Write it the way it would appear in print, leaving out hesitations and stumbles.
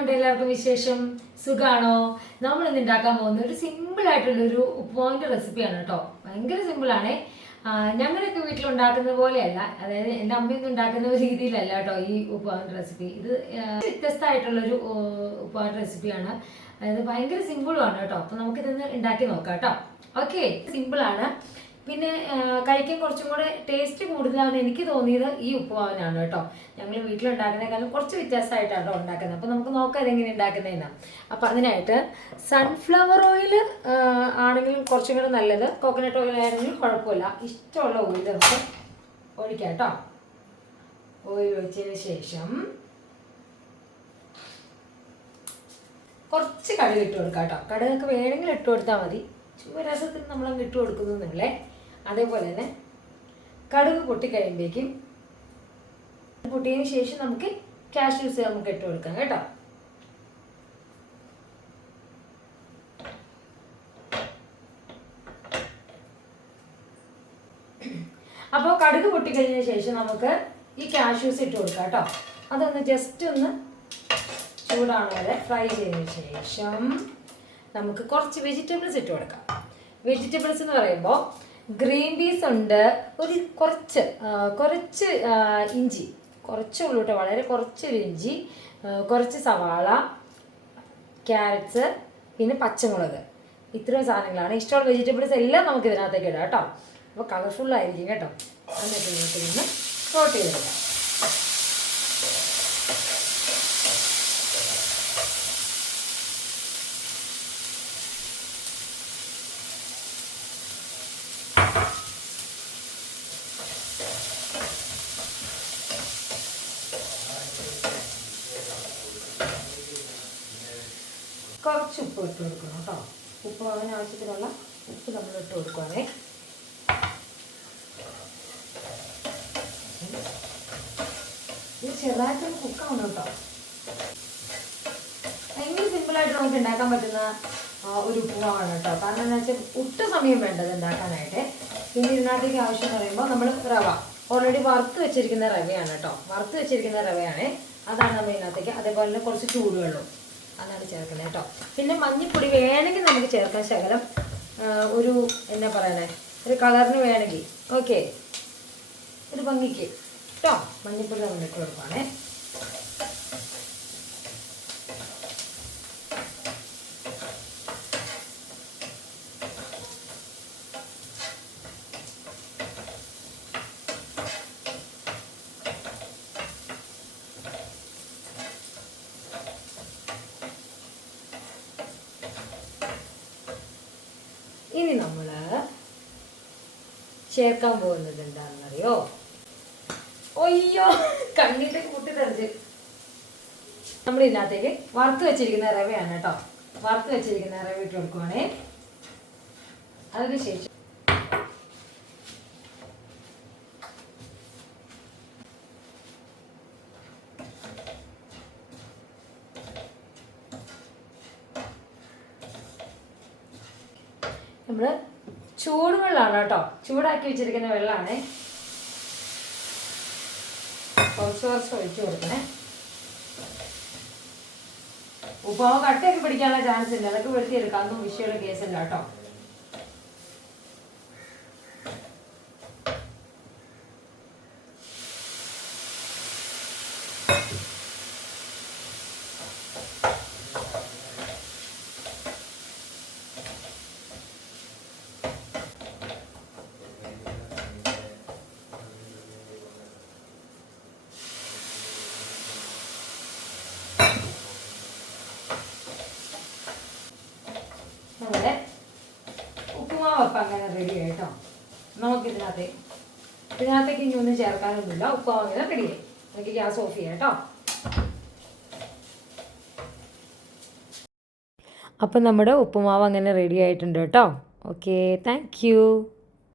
എന്തുകൊണ്ട് എല്ലാവർക്കും വിശേഷം? സുഖാണോ? നമ്മൾ ഇന്ന് ഉണ്ടാക്കാൻ പോകുന്ന ഒരു സിമ്പിൾ ആയിട്ടുള്ളൊരു ഉപ്പുമാവിൻ്റെ റെസിപ്പിയാണ് കേട്ടോ. ഭയങ്കര സിമ്പിളാണ്. ഞങ്ങളൊക്കെ വീട്ടിലുണ്ടാക്കുന്ന പോലെയല്ല, അതായത് എൻ്റെ അമ്മയൊന്നും ഉണ്ടാക്കുന്ന രീതിയിലല്ല കേട്ടോ ഈ ഉപ്പുമാവിൻ്റെ റെസിപ്പി. ഇത് വ്യത്യസ്തമായിട്ടുള്ളൊരു ഉപ്പുമാവിൻ്റെ റെസിപ്പിയാണ്. അതായത് ഭയങ്കര സിമ്പിളുമാണ് കേട്ടോ. അപ്പോൾ നമുക്കിതൊന്ന് ഉണ്ടാക്കി നോക്കാം കേട്ടോ. ഓക്കെ, സിമ്പിളാണ്. പിന്നെ കഴിക്കാൻ കുറച്ചും കൂടെ ടേസ്റ്റ് കൂടുതലാണ് എനിക്ക് തോന്നിയത് ഈ ഉപ്പുമാവിനാണ് കേട്ടോ. ഞങ്ങൾ വീട്ടിലുണ്ടാക്കുന്നതിനേക്കാളും കുറച്ച് വ്യത്യാസമായിട്ടാണ് ഉണ്ടാക്കുന്നത്. അപ്പോൾ നമുക്ക് നോക്കാം അതെങ്ങനെ ഉണ്ടാക്കുന്നതെന്നാണ്. അപ്പോൾ അതിനായിട്ട് സൺഫ്ലവർ ഓയിൽ ആണെങ്കിലും കുറച്ചും കൂടെ നല്ലത്. കോക്കനട്ട് ഓയിൽ ആണെങ്കിലും കുഴപ്പമില്ല. ഇഷ്ടമുള്ള ഓയിൽ നമുക്ക് ഒഴിക്കാം കേട്ടോ. ഓയിൽ ഒഴിച്ചതിന് ശേഷം കുറച്ച് കടുക് ഇട്ട് കൊടുക്കാം കേട്ടോ. കടുകൊക്കെ വേണമെങ്കിൽ ഇട്ട് കൊടുത്താൽ മതി. ചുമ്മാ രസത്തിന് നമ്മളങ്ങ് ഇട്ട് കൊടുക്കുന്നതെന്നുള്ളേ. അതേപോലെ തന്നെ കടുക് പൊട്ടിക്കഴിയുമ്പോഴേക്കും പൊട്ടിയതിന് ശേഷം നമുക്ക് കാഷ്യൂസ് നമുക്ക് ഇട്ട് കൊടുക്കാം കേട്ടോ. അപ്പോൾ കടുക് പൊട്ടിക്കഴിഞ്ഞതിന് ശേഷം നമുക്ക് ഈ കാഷ്യൂസ് ഇട്ട് കൊടുക്കാം കേട്ടോ. അതൊന്ന് ജസ്റ്റ് ഒന്ന് ചൂടാണ് വരെ ഫ്രൈ ചെയ്തതിന് ശേഷം നമുക്ക് കുറച്ച് വെജിറ്റബിൾസ് ഇട്ട് കൊടുക്കാം. വെജിറ്റബിൾസ് എന്ന് പറയുമ്പോൾ ഗ്രീൻ പീസ് ഉണ്ട്, ഒരു കുറച്ച് ഇഞ്ചി, കുറച്ചുള്ളൂ കേട്ടോ, വളരെ കുറച്ചൊരു ഇഞ്ചി, കുറച്ച് സവാള, ക്യാരറ്റ്സ്, പിന്നെ പച്ചമുളക്. ഇത്രയും സാധനങ്ങളാണ്. ഇഷ്ടമുള്ള വെജിറ്റബിൾസ് എല്ലാം നമുക്ക് ഇതിനകത്തേക്ക് ഇടാം കേട്ടോ. അപ്പോൾ കളർഫുള്ളായിരിക്കും കേട്ടോ. എന്നിട്ട് നമുക്ക് നിന്ന് സോട്ട് ചെയ്തെടുക്കാം. കുറച്ച് ഉപ്പ് ഇട്ട് കൊടുക്കണം കേട്ടോ. ഉപ്പ് അതിന് ആവശ്യത്തിനുള്ള ഉപ്പ് നമ്മൾ ഇട്ട് കൊടുക്കുവാണേ. ഇത് ചെറുതായിട്ടൊന്ന് കുക്കാവണം കേട്ടോ. ഭയങ്കര സിമ്പിളായിട്ട് നമുക്ക് ഉണ്ടാക്കാൻ പറ്റുന്ന ഒരു ഉപ്പുമാവാണ് കേട്ടോ. കാരണം എന്താ വെച്ചാൽ ഒട്ടും സമയം വേണ്ടത് ഉണ്ടാക്കാനായിട്ട്. പിന്നെ ഇതിനകത്തേക്ക് ആവശ്യം എന്ന് പറയുമ്പോൾ നമ്മൾ റവ ഓൾറെഡി വറുത്ത് വെച്ചിരിക്കുന്ന റവയാണ് കേട്ടോ. വറുത്ത് വെച്ചിരിക്കുന്ന റവയാണ്, അതാണ് നമ്മൾ ഇതിനകത്തേക്ക്. അതേപോലെ തന്നെ കുറച്ച് ചൂടുവെള്ളം അതാണ് ചേർക്കുന്നത് കേട്ടോ. പിന്നെ മഞ്ഞൾപ്പൊടി വേണമെങ്കിൽ നമുക്ക് ചേർക്കാൻ ശകലം, ഒരു എന്നാ പറയണേ, ഒരു കളറിന് വേണമെങ്കിൽ. ഓക്കെ, ഒരു ഭംഗിക്ക് കേട്ടോ മഞ്ഞൾപ്പൊടി നമ്മൾ ഇട്ട് കൊടുക്കുവാണേ. ഇനി നമ്മൾ ചേർക്കാൻ പോകുന്നത് എന്താണെന്നറിയോ? ഒയ്യോ, കണ്ണിട്ടേക്ക് പൊട്ടിത്തെറിച്ച്. നമ്മൾ ഇതിനകത്തേക്ക് വറുത്ത് വെച്ചിരിക്കുന്ന റവയാണ് കേട്ടോ. വറുത്ത് വെച്ചിരിക്കുന്ന റവ ഇട്ട് കൊടുക്കുവാണേ. അതിനുശേഷം നമ്മൾ ചൂടുവെള്ളമാണ് കേട്ടോ, ചൂടാക്കി വെച്ചിരിക്കുന്ന വെള്ളമാണ്. കുറച്ച് ഒഴിച്ചു കൊടുക്കണേ. ഉപ്പാവ് കട്ടയൊക്കെ പിടിക്കാനുള്ള ചാൻസ് ഉണ്ട്. അതൊക്കെ വെട്ടിയെടുക്കാം, ഒന്നും വിഷയമുള്ള കേസല്ല കേട്ടോ. നമ്മുടെ ഉപ്പുമാവപ്പം അങ്ങനെ റെഡി ആയിട്ടോ. ഇതിനകത്തേക്ക് ഇനി ഒന്നും ചേർക്കാനൊന്നുമില്ല. ഉപ്പുമാവ് അങ്ങനെ റെഡിയായി. നമുക്ക് ഗ്യാസ് ഓഫ് ചെയ്യാം കേട്ടോ. അപ്പം നമ്മുടെ ഉപ്പുമാവ് അങ്ങനെ റെഡി ആയിട്ടുണ്ട് കേട്ടോ. Okay, thank you.